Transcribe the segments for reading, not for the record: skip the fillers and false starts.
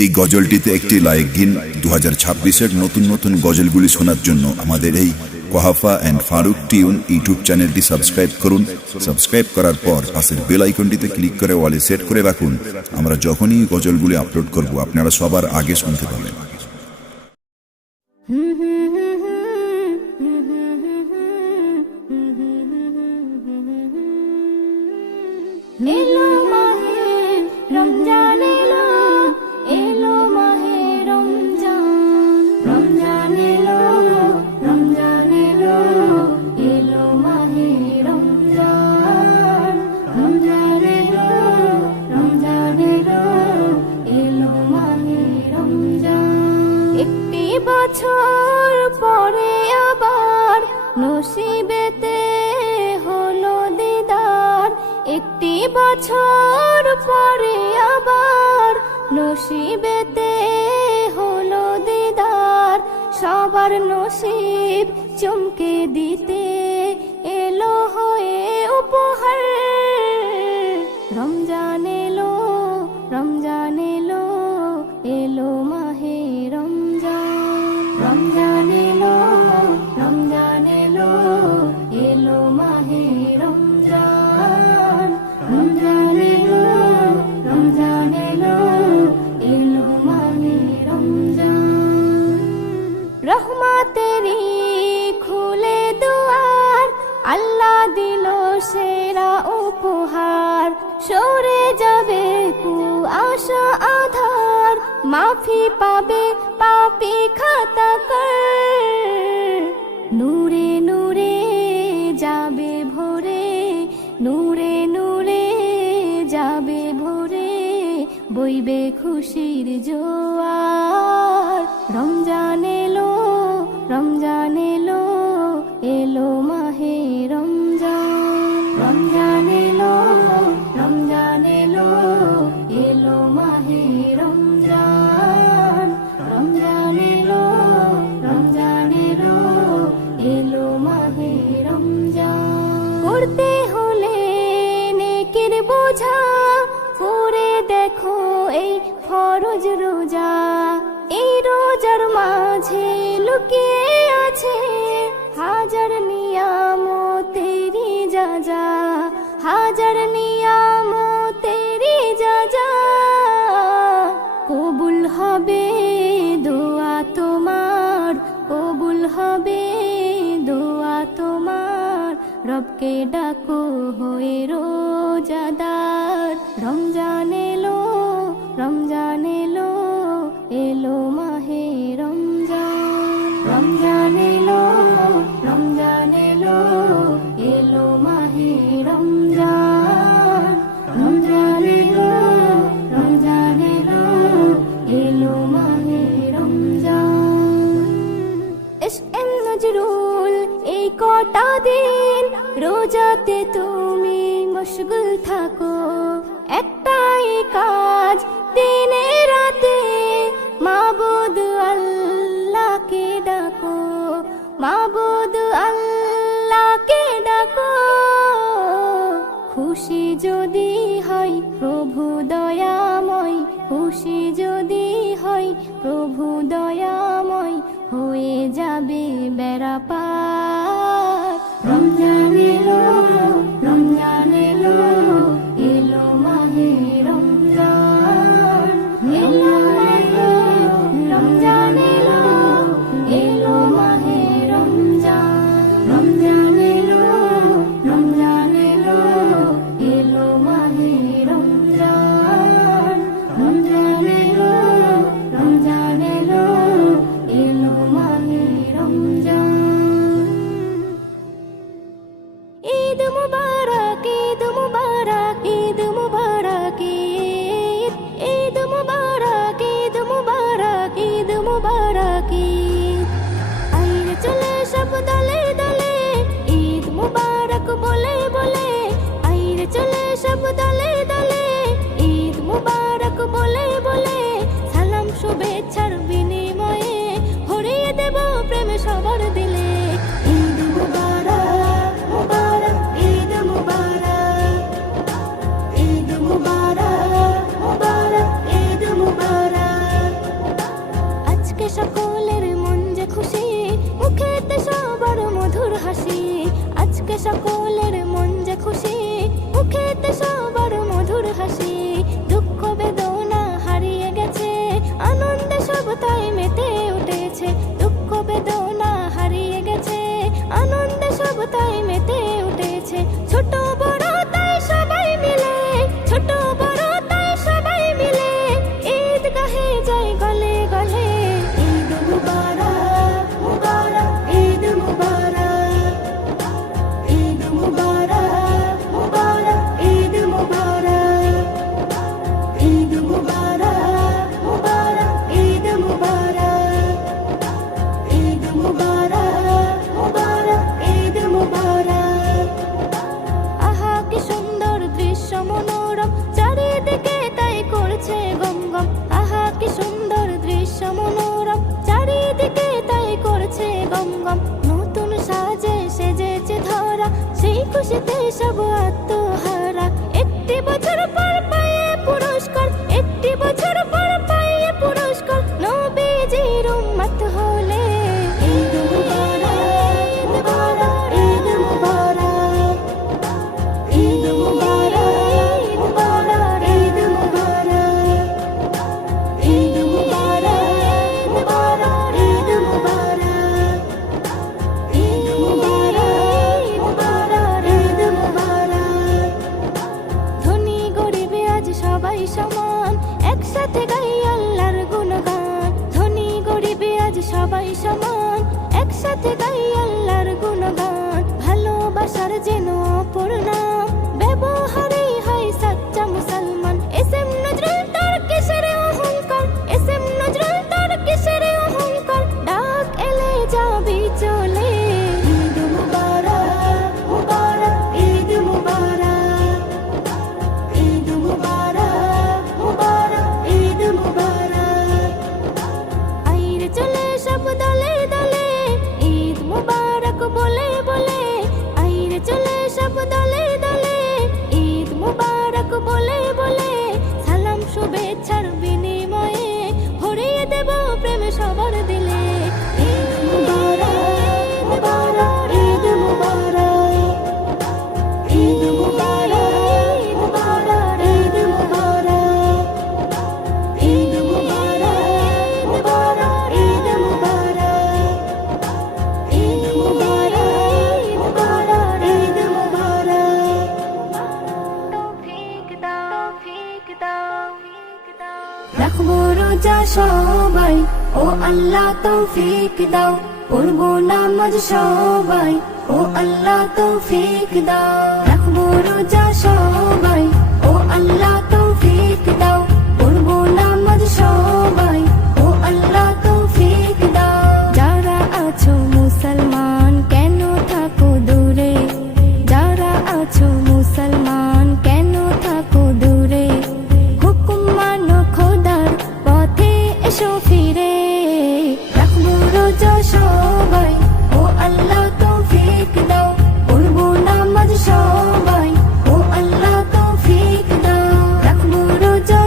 এই গজলটিতে একটি লাইক দিন। 2026-এর নতুন নতুন গজলগুলি শোনার জন্য আমাদের এই Quhafa and Faruk tune YouTube চ্যানেলটি সাবস্ক্রাইব করুন। সাবস্ক্রাইব করার পর পাশের বেল আইকনটিতে ক্লিক করে ওয়ালে সেট করে রাখুন। আমরা যখনই গজলগুলি আপলোড করব আপনারা সবার আগে শুনতে পাবেন। এলো মাহে রমজান, এলো এলো মাহে রমজান, রমজান এলো, রমজান এলো, এলো মাহে রমজান, রমজান এলো, রমজান এলো, এলো মাহে রমজান। একটি বছর পরে আবার নসিবেতে হলো দিদার, একটি বছর পরে আবার নসিবেতে হলো দিদার, সবার নসিব চমকে দিতে এলো হয়ে উপহার। রমজান এলো, রমজান এলো, এলো মাহে রমজান, রমজান এলো, রমজান এলো, এলো মাহে রমজান, রমজান এলো, রমজান এলো, এলো মাহে রমজান। রহমতেরই খুলে দুয়ার, আল্লাহ দিল সেরা উপহার, সরে যাবে কুয়াশা আধার, মাফি পাবে পাপী খাতাকার। নূরে নূরে যাবে ভোরে, নূরে নূরে যাবে ভোরে, বইবে খুশির জোয়ার। রমজান এলো, রমজান এলো, এলো মাহে রমজান, রমজান এলো, রমজান এলো, এলো মাহে রমজান, রমজান এলো, রমজান এলো, এলো মাহে রমজান। করতে হলে নেকির বোঝা, করে দেখো এই ফরজ রোজা, এই রোজার মাঝে লুকিয়ে আছে হাজার নিয়ামতেরি যাজা, হাজার নিয়ামতেরি যাজা। কবুল হবে দোয়া তোমার, কবুল হবে দোয়া তোমার, রবকে ডাকো হয়ে রোজাদার। রমজান এলো, রমজান এলো, এলো মাহে রমজান, রমজান এলো, রমজান এলো, এলো মাহে রমজান, রমজান এলো, রমজান এলো, এলো মাহে রমজান। এসএম নজরুল এই কটা দিন রোজাতে তুমি মশগুল থাকো, একটাই কাজ দিনে রাতে, মাবুদ আল্লাহকে ডাকো, মাবুদ আল্লাহকে ডাকো। খুশি যদি হয় প্রভু দয়াময়, খুশি যদি হয় প্রভু দয়াময়, হয়ে যাবে বেড়া পার। রমজান এলো, রমজান এলো, এলো মাহে রমজান, এলো এলো, রমজান এলো, এলো মাহে রমজান, রমজান এলো, রমজান এলো, এলো মাহে রমজান, রমজান এলো, রমজান এলো, এলো মাহে রমজান। ঈদ মুবারক, ঈদ মুবারক, ঈদ মুবারক, ঈদ, ঈদ মুবারক, ঈদ মুবারক, ঈদ মুবারক, ঈদ। আইরে চলে সব দলে দলে, ঈদ মুবারক বলে বলে, আইরে চলে সব দলে দলে, ঈদ মুবারক বলে বলে, সালাম শুভেচ্ছার বিনিময়ে ভরিয়ে দেব প্রেমে সবার দিলে। ঈদ মুবারক, মুবারক, ঈদ মুবারক, ঈদ মুবারক, মুবারক, ঈদ মুবারক। সকলের মন যে খুশি, মুখেতে সবার মধুর হাসি। আজকে সকলের মন যে খুশি, মুখেতে সবার মধুর হাসি। দুঃখ বেদনা হারিয়ে গেছে, আনন্দে সব তাই মেতে উঠেছে। দুঃখ বেদনা হারিয়ে গেছে, আনন্দে সব তাই মেতে উঠেছে। ছোট বড় তাই সবাই মিলে, ছোট বড় তাই সবাই মিলে ঈদ গাহে যায় গলে গলে। ঈদ মুবারক মুবারক ঈদ মুবারক, ঈদ মুবারক মুবারক ঈদ মুবারক, ঈদ মুবারক মুবারক ঈদ মুবারক, ঈদ মুবারক মুবারক ঈদ মুবারক। আহা কি সুন্দর দৃশ্য মনোরম, চারিদিকে তাই করছে গম গম। আহা কি সুন্দর দৃশ্য মনোরম, চারিদিকে তাই করছে গম গম। নতুন সাজে সেজেছে ধরা, সেই খুশিতে সব আত্মহারা। একটি বছর পর পায়ে পুরস্কার, একটি বছর পর পায়ে পুরস্কার, নবীজির উম্মত হলে। ঈদ মুবারক মুবারক ঈদ মুবারক, ঈদ মুবারক মুবারক ঈদ মুবারক, ঈদ মুবারক মুবারক ঈদ মুবারক, ঈদ মুবারক মুবারক ঈদ মুবারক। ধনী গরিবে আজ সবাই সমান, একসাথে গাই আল্লাহর গুণগান। ধনী গরিবে আজ সবাই সমান, একসাথে গাই আল্লাহর গুণগান। ভালোবাসার যেন অপর নাম, ব্যবহারেই হয় সাচ্চা মুসলমান। এস এম নজরুল তার কিসের অহংকার, এস এম নজরুল তার কিসের অহংকার, ডাক এলে যাবি চলে। ঈদ মুবারক মুবারক ঈদ মুবারক, ঈদ মুবারক মুবারক ঈদ মুবারক। আইরে চলে সব দলে দলে, ঈদ মুবারক বলে বলে। আইরে চলে সব দলে দলে, ঈদ মুবারক বলে বলে। সালাম শুভেচ্ছার বিনিময়ে ভরিয়ে দেব প্রেম সবার দিলে। ঈদ মুবারক মুবারক ঈদ মুবারক, ঈদ মুবারক মুবারক ঈদ মুবারক, ঈদ মুবারক মুবারক ঈদ মুবারক, ঈদ মুবারক মুবারক ঈদ মুবারক। তৌফিক দাও, তৌফিক দাও, রাখবো রোজা সবাই, ও আল্লাহ তৌফিক দাও। পড়বো নামাজ সবাই, ও আল্লাহ তৌফিক দাও। রাখবো রোজা সবাই, ও আল্লাহ তৌফিক দাও। পড়বো নামাজ সবাই, ও আল্লাহ তৌফিক দাও। যারা আছো মুসলমান কেন থাকো দূরে, যারা আছো মুসলমান কেন থাকো দূরে। হুকুম মানো খোদার পথে এসো ফিরে। রাখবো রোজা সবাই, ও আল্লাহ তৌফিক দাও। পড়বো নামাজ সবাই, ও আল্লাহ তৌফিক দাও। রাখবো রোজা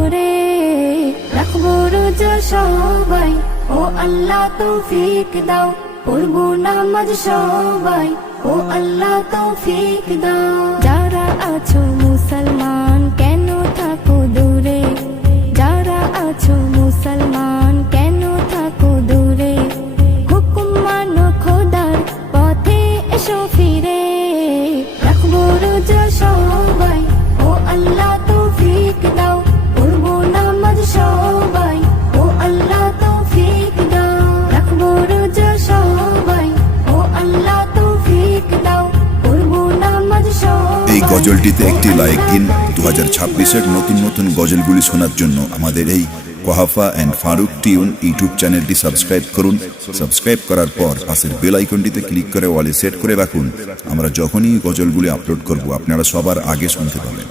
করে রাখবো রোজা সবাই, ও আল্লাহ তৌফিক দাও, পড়বো নামাজ সবাই, ও আল্লাহ তৌফিক দাও। যারা আছো মুসলমান কেন থাকো দূরে, যারা আছো মুসলমান কেন থাকো দূরে, হুকুম মানো খোদার পথে এসো ফিরে। রাখবো রোজা সবাই, ও আল্লাহ তৌফিক দাও, পড়বো নামাজ সবাই, ও আল্লাহ তৌফিক দাও। রাখবো রোজা সবাই, ও আল্লাহ তৌফিক দাও, পড়বো নামাজ সবাই। এই গজলটিতে একটি লাইক দিন। 2026-এর নতুন নতুন গজলগুলি শোনার জন্য আমাদের এই Quhafa and Faruk tune YouTube চ্যানেলটি সাবস্ক্রাইব করুন। সাবস্ক্রাইব করার পর পাশের বেল আইকনটিতে ক্লিক করে ওয়ালে সেট করে রাখুন। আমরা যখনই গজলগুলি আপলোড করব আপনারা সবার আগে শুনতে পাবেন।